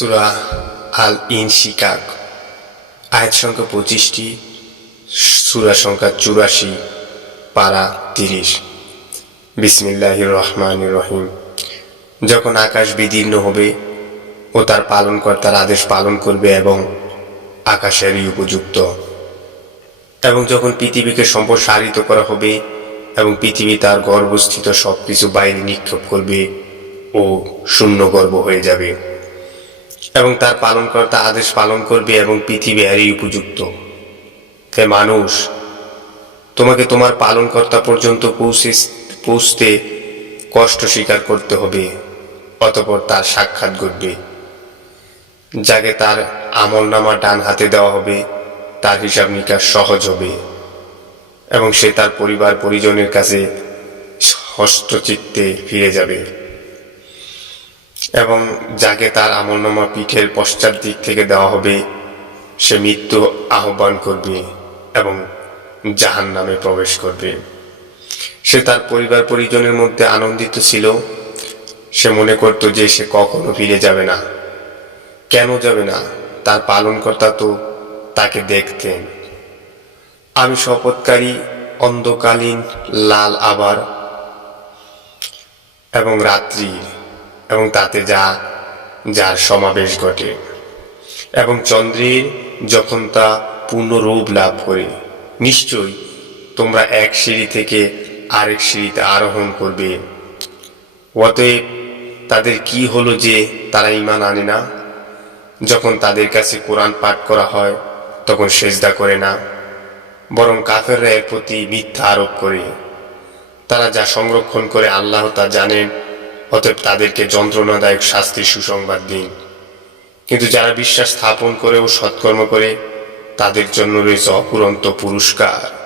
সুরা আল ইনশিকাক আয়াত সংখ্যা পঁচিশটি, সুরা সংখ্যা চুরাশি, পারা তিরিশ। বিসমিল্লাহির রহমান রহিম। যখন আকাশ বিদীর্ণ হবে ও তার পালনকর্তার আদেশ পালন করবে এবং আকাশেরই উপযুক্ত, এবং যখন পৃথিবীকে সম্প্রসারিত করা হবে এবং পৃথিবী তার গর্ভস্থিত সব কিছু বাইরে নিক্ষেপ করবে ও শূন্য গর্ভ হয়ে যাবে। এবং তার পালনকর্তা আদেশ পালন করবে এবং পৃথিবী এরই উপযুক্ত। হে মানুষ, তোমাকে তোমার পালনকর্তা পর্যন্ত পৌঁছে পৌঁছতে কষ্ট স্বীকার করতে হবে, অতপর তার সাক্ষাৎ ঘটবে। যাকে তার আমল নামা ডান হাতে দেওয়া হবে, তার হিসাব নিকাশ সহজ হবে এবং সে তার পরিবার পরিজনের কাছে হস্তচিত্তে ফিরে যাবে। এবং যাকে তার আমলনামা পিঠের পশ্চাৎ দিক থেকে দেওয়া হবে, সে মৃত্যু আহ্বান করবে এবং জাহান নামে প্রবেশ করবে। সে তার পরিবার পরিজনের মধ্যে আনন্দিত ছিল। সে মনে করত যে সে কখনো ফিরে যাবে না। কেন যাবে না? তার পালনকর্তা তো তাকে দেখতেন। আমি শপথকারী, অন্ধকালীন, লাল আবার এবং রাত্রি এবং তাতে যা, যার সমাবেশ ঘটে। এবং চন্দ্রের যখন তা পূর্ণ রূপ লাভ করে, নিশ্চয়ই তোমরা এক সিঁড়ি থেকে আরেক সিঁড়িতে আরোহণ করবে। অতএব তাদের কি হলো যে তারা ইমান আনে না? যখন তাদের কাছে কোরআন পাঠ করা হয়, তখন সেজদা করে না। বরং কাফেররা এর প্রতি মিথ্যা আরোপ করে। তারা যা সংরক্ষণ করে আল্লাহ তা জানেন অতএব তাদেরকে যন্ত্রণাদায়ক শাস্তির সুসংবাদ দিন। কিন্তু যারা বিশ্বাস স্থাপন করে ও সৎকর্ম করে, তাদের জন্য রয়েছে অপুরন্ত পুরস্কার।